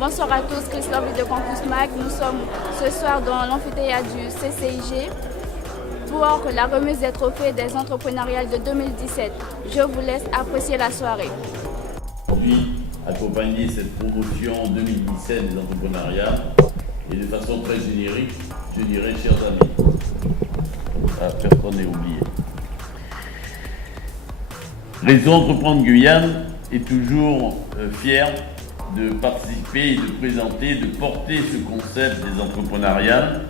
Bonsoir à tous, Christophe de Campus Mag. Nous sommes ce soir dans l'amphithéâtre du CCIG pour la remise des trophées des entrepreneuriales de 2017. Je vous laisse apprécier la soirée. Aujourd'hui, accompagner cette promotion 2017 des entrepreneuriales et de façon très générique, je dirais, chers amis, personne n'est oublié. Réseau Entreprendre Guyane est toujours fier de participer et de présenter, de porter ce concept des entrepreneuriales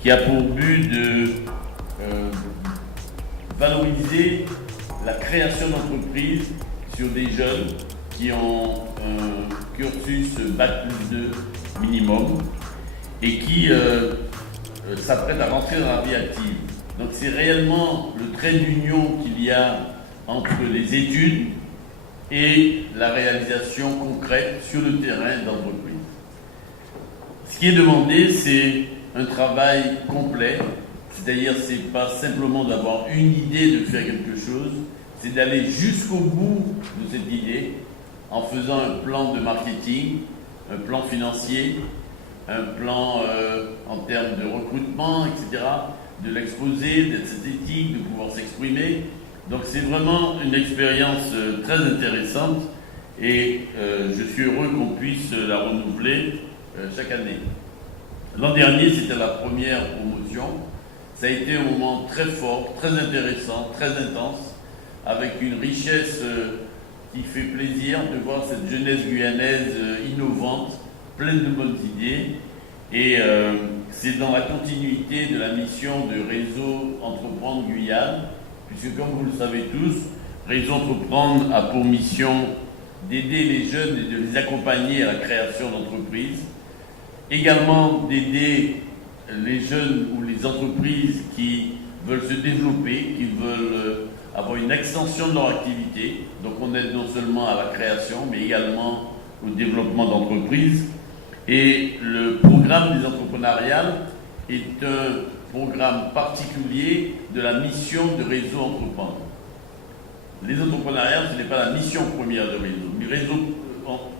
qui a pour but de valoriser la création d'entreprises sur des jeunes qui ont un cursus Bac+2 minimum et qui s'apprêtent à rentrer dans la vie active. Donc c'est réellement le trait d'union qu'il y a entre les études et la réalisation concrète sur le terrain d'entreprise. Ce qui est demandé, c'est un travail complet, c'est-à-dire c'est pas simplement d'avoir une idée de faire quelque chose, c'est d'aller jusqu'au bout de cette idée en faisant un plan de marketing, un plan financier, un plan en termes de recrutement, etc., de l'exposer, d'être esthétique, de pouvoir s'exprimer. Donc c'est vraiment une expérience très intéressante et je suis heureux qu'on puisse la renouveler chaque année. L'an dernier, c'était la première promotion. Ça a été un moment très fort, très intéressant, très intense, avec une richesse qui fait plaisir de voir cette jeunesse guyanaise innovante, pleine de bonnes idées. Et c'est dans la continuité de la mission de Réseau Entreprendre Guyane, puisque comme vous le savez tous, Réseau Entreprendre a pour mission d'aider les jeunes et de les accompagner à la création d'entreprises, également d'aider les jeunes ou les entreprises qui veulent se développer, qui veulent avoir une extension de leur activité. Donc on aide non seulement à la création, mais également au développement d'entreprises. Et le programme des entrepreneuriales est un programme particulier de la mission de Réseau Entreprendre. Les entrepreneuriales, ce n'est pas la mission première de Réseau. Mais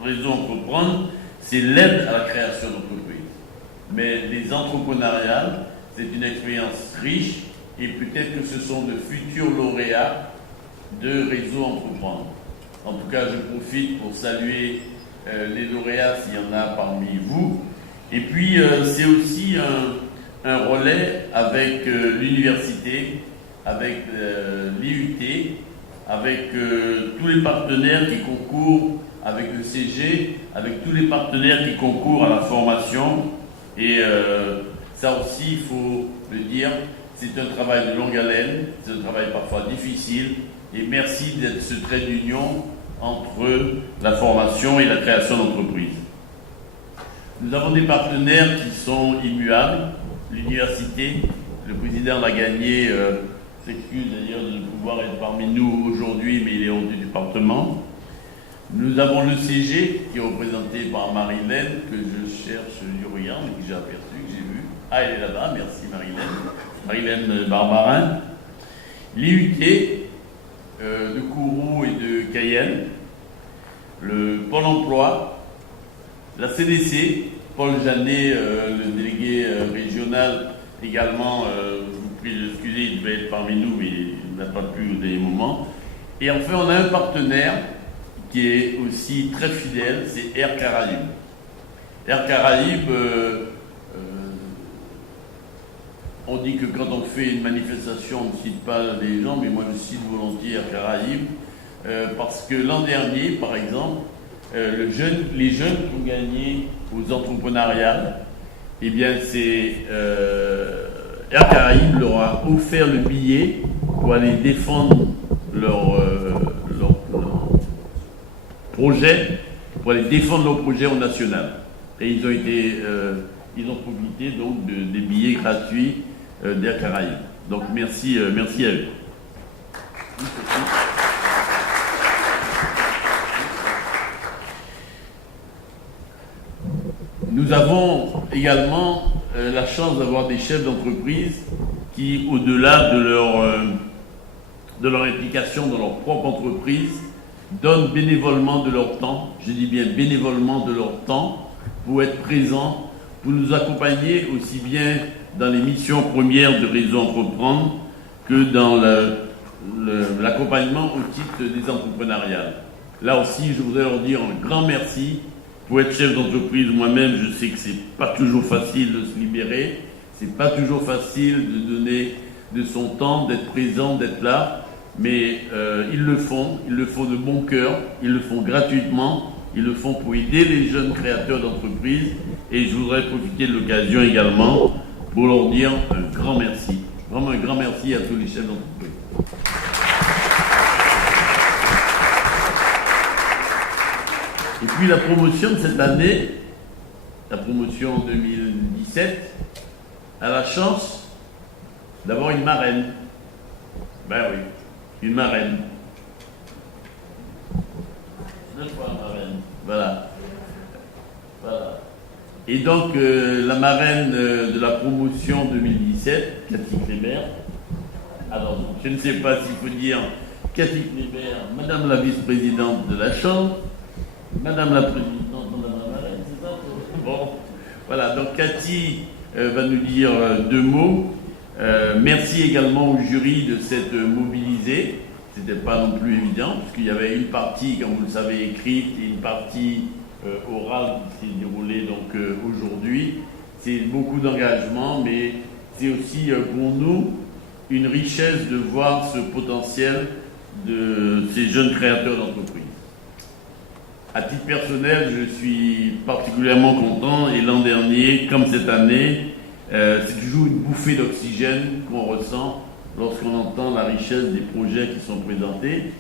Réseau Entreprendre, c'est l'aide à la création d'entreprises. Mais les entrepreneuriales, c'est une expérience riche et peut-être que ce sont de futurs lauréats de Réseau Entreprendre. En tout cas, je profite pour saluer les lauréats s'il y en a parmi vous. Et puis, c'est aussi un relais avec l'université, avec l'IUT, avec tous les partenaires qui concourent, avec le CG, avec tous les partenaires qui concourent à la formation. Et ça aussi, il faut le dire, c'est un travail de longue haleine, c'est un travail parfois difficile. Et merci d'être ce trait d'union entre la formation et la création d'entreprises. Nous avons des partenaires qui sont immuables. L'université, le président l'a gagné, s'excuse d'ailleurs de ne pouvoir être parmi nous aujourd'hui, mais il est hors du département. Nous avons le CG, qui est représenté par Marie-Hélène, que je cherche du regard, mais que j'ai aperçu, que j'ai vu. Ah, elle est là-bas, merci Marie-Hélène. Marie-Hélène Barbarin. L'IUT de Kourou et de Cayenne. Le Pôle emploi. La CDC, Paul Janet, le délégué régional, également, je vous prie de l'excuser, il devait être parmi nous, mais il n'a pas pu au dernier moment. Et enfin, on a un partenaire qui est aussi très fidèle, c'est Air Caraïbes. Air Caraïbes, on dit que quand on fait une manifestation, on ne cite pas les gens, mais moi je cite volontiers Air Caraïbes, parce que l'an dernier, par exemple, les jeunes qui ont gagné aux entrepreneuriales, eh bien c'est Air Caraïbes leur a offert le billet pour aller défendre leur projet, pour aller défendre leur projet au national. Et ils ont profité donc des billets gratuits d'Air Caraïbes. Donc merci à eux. Nous avons également la chance d'avoir des chefs d'entreprise qui, au-delà de leur implication dans leur propre entreprise, donnent bénévolement de leur temps, je dis bien bénévolement de leur temps, pour être présent, pour nous accompagner aussi bien dans les missions premières de Réseau Entreprendre que dans l'accompagnement au titre des entrepreneuriales. Là aussi, je voudrais leur dire un grand merci. Pour être chef d'entreprise, moi-même, je sais que c'est pas toujours facile de se libérer, c'est pas toujours facile de donner de son temps, d'être présent, d'être là, mais ils le font de bon cœur, ils le font gratuitement, ils le font pour aider les jeunes créateurs d'entreprises, et je voudrais profiter de l'occasion également pour leur dire un grand merci, vraiment un grand merci à tous les chefs d'entreprise. Et puis la promotion de cette année, la promotion 2017, a la chance d'avoir une marraine. Ben oui, une marraine. 9 fois marraine, voilà. Et donc la marraine de la promotion 2017, Cathy Kléber, alors je ne sais pas s'il faut dire Cathy Kléber, Madame la vice-présidente de la Chambre, Madame la présidente, Madame la marraine, c'est ça? Bon, voilà, donc Cathy va nous dire 2 mots. Merci également au jury de s'être mobilisé. C'était pas non plus évident, puisqu'il y avait une partie, comme vous le savez, écrite et une partie orale qui s'est déroulée donc aujourd'hui. C'est beaucoup d'engagement, mais c'est aussi pour nous une richesse de voir ce potentiel de ces jeunes créateurs d'entreprises. À titre personnel, je suis particulièrement content, et l'an dernier, comme cette année, c'est toujours une bouffée d'oxygène qu'on ressent lorsqu'on entend la richesse des projets qui sont présentés.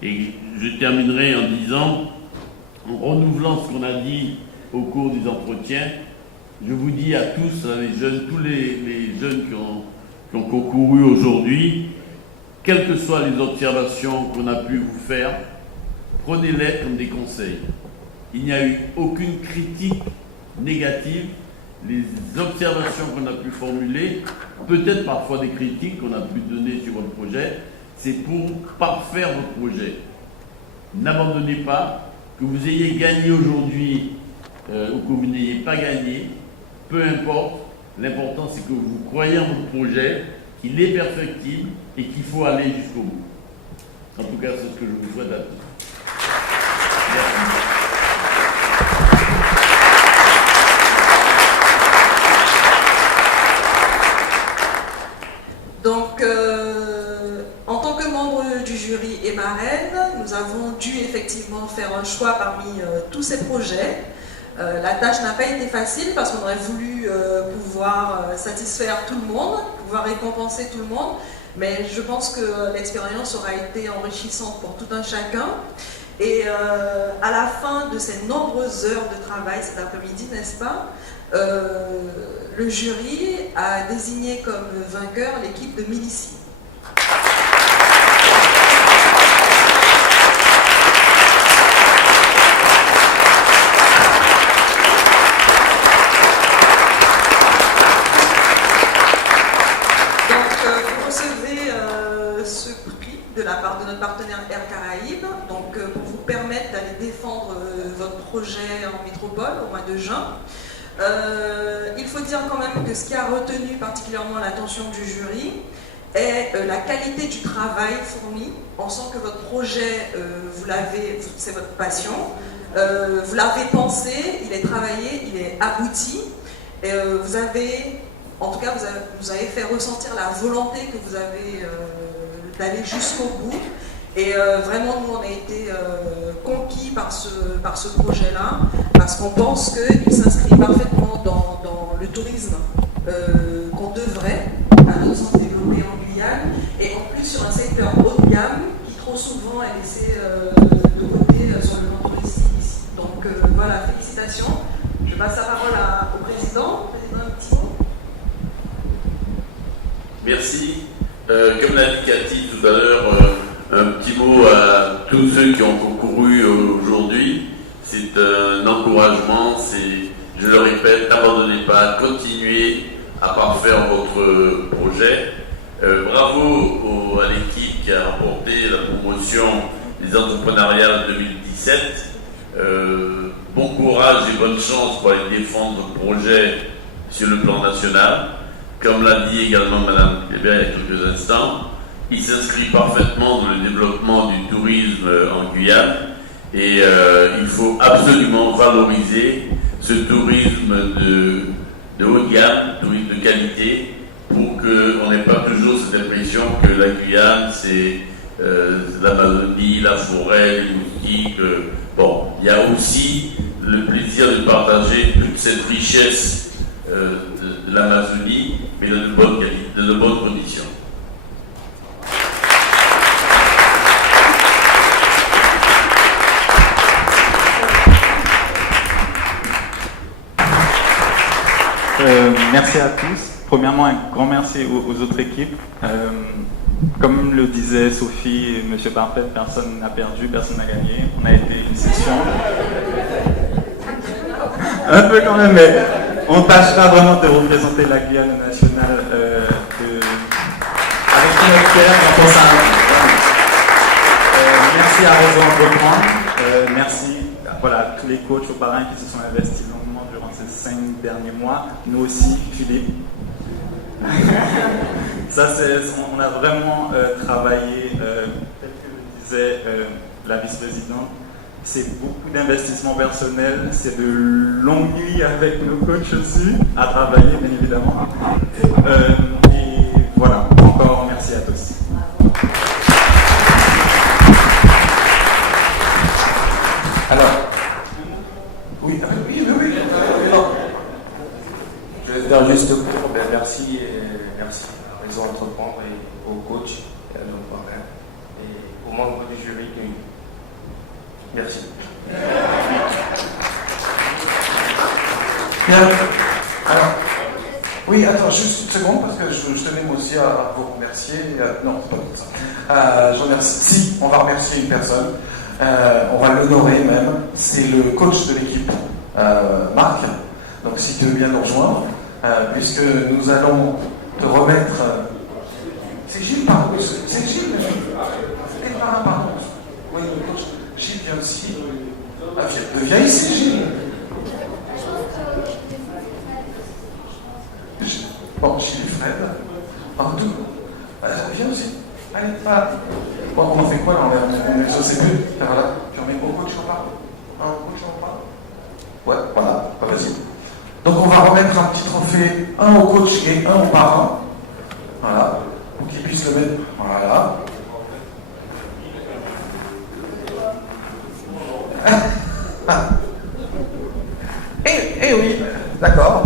Et je terminerai en disant, en renouvelant ce qu'on a dit au cours des entretiens, je vous dis à tous, les jeunes, tous les jeunes qui ont concouru aujourd'hui, quelles que soient les observations qu'on a pu vous faire, prenez-les comme des conseils. Il n'y a eu aucune critique négative. Les observations qu'on a pu formuler, peut-être parfois des critiques qu'on a pu donner sur votre projet, c'est pour parfaire votre projet. N'abandonnez pas, que vous ayez gagné aujourd'hui ou que vous n'ayez pas gagné, peu importe. L'important, c'est que vous croyez en votre projet, qu'il est perfectible et qu'il faut aller jusqu'au bout. En tout cas, c'est ce que je vous souhaite à tous. Merci. Donc, en tant que membre du jury et marraine, nous avons dû effectivement faire un choix parmi tous ces projets. La tâche n'a pas été facile parce qu'on aurait voulu pouvoir satisfaire tout le monde, pouvoir récompenser tout le monde, mais je pense que l'expérience aura été enrichissante pour tout un chacun. Et à la fin de ces nombreuses heures de travail cet après-midi, n'est-ce pas, le jury a désigné comme vainqueur l'équipe de Milici. De la part de notre partenaire Air Caraïbes, donc pour vous permettre d'aller défendre votre projet en métropole au mois de juin. Il faut dire quand même que ce qui a retenu particulièrement l'attention du jury est la qualité du travail fourni. On sent que votre projet, c'est votre passion, vous l'avez pensé, il est travaillé, il est abouti. Et, vous avez fait ressentir la volonté que vous avez d'aller jusqu'au bout. Et vraiment, nous, on a été conquis par ce projet-là, parce qu'on pense qu'il s'inscrit parfaitement dans le tourisme qu'on devrait à notre sens développer en Guyane, et en plus sur un secteur haut de gamme qui trop souvent est laissé de côté sur le plan touristique ici. Donc voilà, félicitations. Je passe la parole au président. Président, un petit mot. Merci. Comme l'a dit Cathy tout à l'heure, un petit mot à tous ceux qui ont concouru aujourd'hui. C'est un encouragement, je le répète, n'abandonnez pas, continuez à parfaire votre projet. Bravo à l'équipe qui a remporté la promotion des entrepreneuriales 2017. Bon courage et bonne chance pour aller défendre le projet sur le plan national. Comme l'a dit également Mme Kléber il y a quelques instants, il s'inscrit parfaitement dans le développement du tourisme en Guyane et il faut absolument valoriser ce tourisme de haut de gamme, tourisme de qualité, pour qu'on n'ait pas toujours cette impression que la Guyane c'est l'Amazonie, la forêt, les moustiques. Bon, il y a aussi le plaisir de partager toute cette richesse de l'Amazonie, mais dans de bonnes qualités, dans de bonnes conditions. Merci à tous. Premièrement, un grand merci aux autres équipes. Comme le disait Sophie et M. Parfait, personne n'a perdu, personne n'a gagné. On a été une session. Un peu quand même, mais on tâchera vraiment de représenter la Guyane nationale avec tout notre cœur quand on s'arrête. Merci à Réseau Entreprendre. Merci voilà, tous les coachs, aux parrains qui se sont investis longuement durant ces 5 derniers mois. Nous aussi, Philippe. Ça, on a vraiment travaillé, tel que disait la vice-présidente, c'est beaucoup d'investissement personnel, c'est de longues nuits avec nos coachs aussi, à travailler bien évidemment. Et voilà, encore merci à tous. Alors, oui. Je vais faire juste pour merci à Réseau Entreprendre et aux coachs et à nos parrains et aux membres du jury. Merci. Bien. Alors, oui, attends, juste une seconde parce que je tenais moi aussi à vous remercier. Non, c'est pas comme ça. Je remercie. Si, on va remercier une personne. On va l'honorer même. C'est le coach de l'équipe, Marc. Donc, si tu veux bien nous rejoindre, puisque nous allons te remettre. C'est Gilles, pardon. C'est Gilles, c'est le parrain, pardon. Oui, le coach. Gilles vient aussi. Viens ici, Gilles. Bon, Gilles et Fred. Partout. Viens aussi. Allez, pas. Bon, on en fait quoi là? Je sais plus. Voilà. Tu remets au coach en parle. Un coach en parle. Ouais, voilà. Pas facile. Donc on va remettre un petit trophée, un au coach et un au parrain. Voilà. Pour qu'ils puissent le mettre. Voilà. Eh oui, d'accord.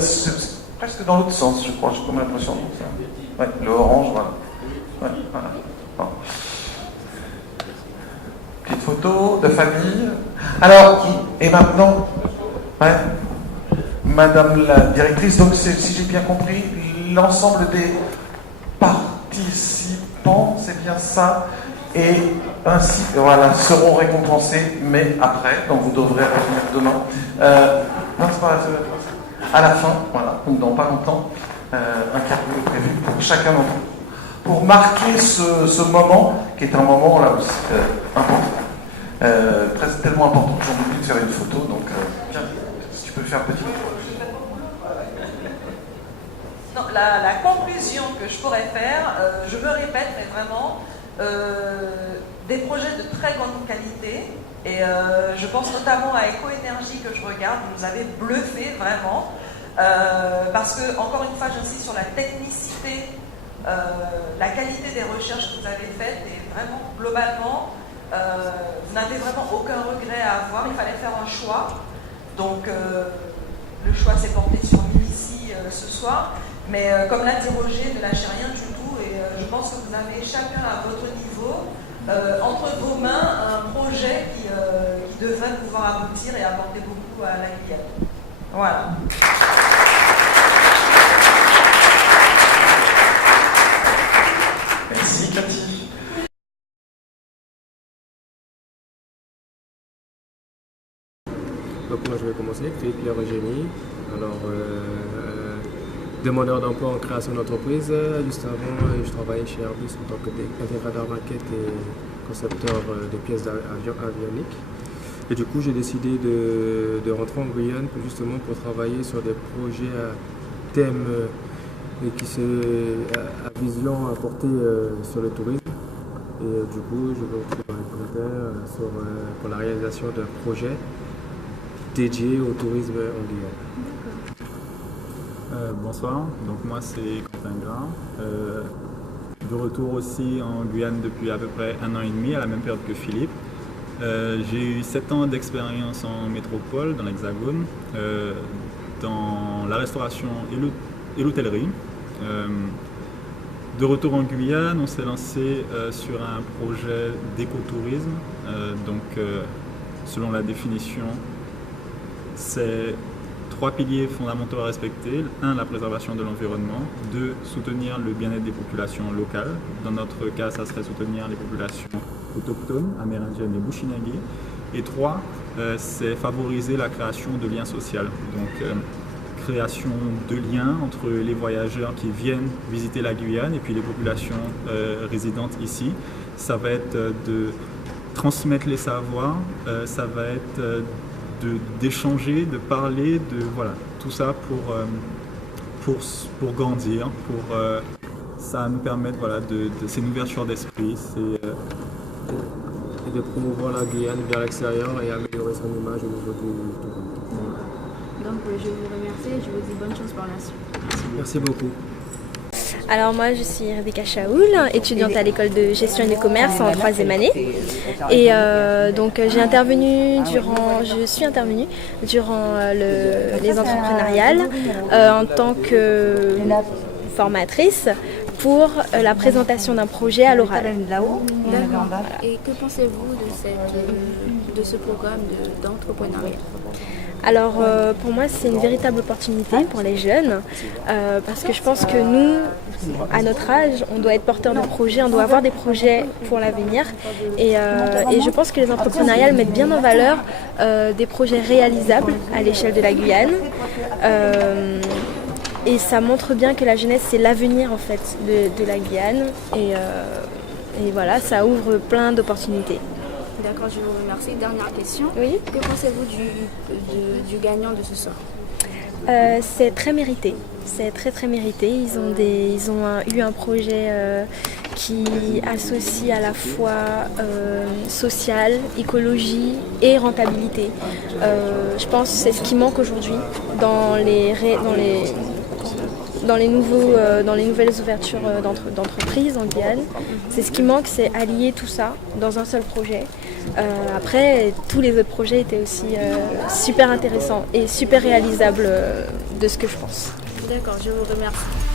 C'est presque dans l'autre sens, je crois. J'ai comme l'impression. Ouais, le orange, voilà. Ouais, voilà. Bon. Petite photo de famille. Alors, et maintenant, ouais, Madame la directrice, donc si j'ai bien compris, l'ensemble des participants, c'est bien ça, et ainsi, voilà, seront récompensés, mais après, donc vous devrez revenir demain. Non, c'est pas à la fin, voilà, donc dans pas longtemps, un cadeau est prévu pour chacun d'entre vous, pour marquer ce moment, qui est un moment là aussi important, presque tellement important que j'en oublie de faire une photo, donc tiens, si tu peux faire un petit. Non, la conclusion que je pourrais faire, je me répète, mais vraiment, des projets de très grande qualité, et je pense notamment à Eco-Énergie que je regarde, vous nous avez bluffé vraiment, parce que, encore une fois, j'insiste sur la technicité, la qualité des recherches que vous avez faites, et vraiment, globalement, vous n'avez vraiment aucun regret à avoir, il fallait faire un choix, donc le choix s'est porté sur Milici ce soir, mais comme l'a dit Roger, ne lâchez rien du tout, et je pense que vous avez chacun à votre niveau, entre vos mains, un projet qui devrait pouvoir aboutir et apporter beaucoup à la Guyane. Voilà. Merci Cathy. Donc moi je vais commencer, Philippe Lérogénie. Alors demandeur d'emploi en création d'entreprise. Juste avant, je travaillais chez Airbus en tant qu'intégrateur maquette et concepteur de pièces avioniques. Et du coup, j'ai décidé de rentrer en Guyane justement pour travailler sur des projets à thème et à vision à porter sur le tourisme. Et du coup, je me retrouve avec Quentin pour la réalisation d'un projet dédié au tourisme en Guyane. Bonsoir, donc moi c'est Quentin Grain, de retour aussi en Guyane depuis à peu près 1 an et demi, à la même période que Philippe. J'ai eu 7 ans d'expérience en métropole, dans l'Hexagone, dans la restauration et l'hôtellerie. De retour en Guyane, on s'est lancé sur un projet d'écotourisme. Selon la définition, c'est 3 piliers fondamentaux à respecter. 1, la préservation de l'environnement. 2, soutenir le bien-être des populations locales. Dans notre cas, ça serait soutenir les populations autochtones, amérindiennes et bushinagé. Et 3, c'est favoriser la création de liens sociaux. Donc, création de liens entre les voyageurs qui viennent visiter la Guyane et puis les populations résidentes ici. Ça va être de transmettre les savoirs, ça va être d'échanger, de parler, voilà, tout ça pour grandir, ça nous permettre c'est une ouverture d'esprit. Et de promouvoir la Guyane vers l'extérieur et améliorer son image au niveau du tourisme. Donc je vous remercie et je vous dis bonne chance pour la suite. Merci beaucoup. Alors moi je suis Rebecca Chaoul, étudiante à l'école de gestion et de commerce en 3e année. Et donc je suis intervenue durant les entrepreneuriales en tant que formatrice pour la présentation d'un projet à l'oral. D'accord. Et que pensez-vous de ce programme d'entrepreneuriat? Alors pour moi c'est une véritable opportunité pour les jeunes parce que je pense que nous, à notre âge, on doit être porteur de projets, on doit avoir des projets pour l'avenir et je pense que les entrepreneuriales mettent bien en valeur des projets réalisables à l'échelle de la Guyane et ça montre bien que la jeunesse c'est l'avenir en fait de la Guyane et voilà, ça ouvre plein d'opportunités. D'accord, je vous remercie. Dernière question. Oui. Que pensez-vous du gagnant de ce soir? C'est très mérité. C'est très très mérité. Ils ont eu un projet qui associe à la fois social, écologie et rentabilité. Je pense que c'est ce qui manque aujourd'hui dans les nouvelles ouvertures d'entreprises en Guyane. C'est ce qui manque, c'est allier tout ça dans un seul projet. Après, tous les autres projets étaient aussi super intéressants et super réalisables de ce que je pense. D'accord, je vous remercie.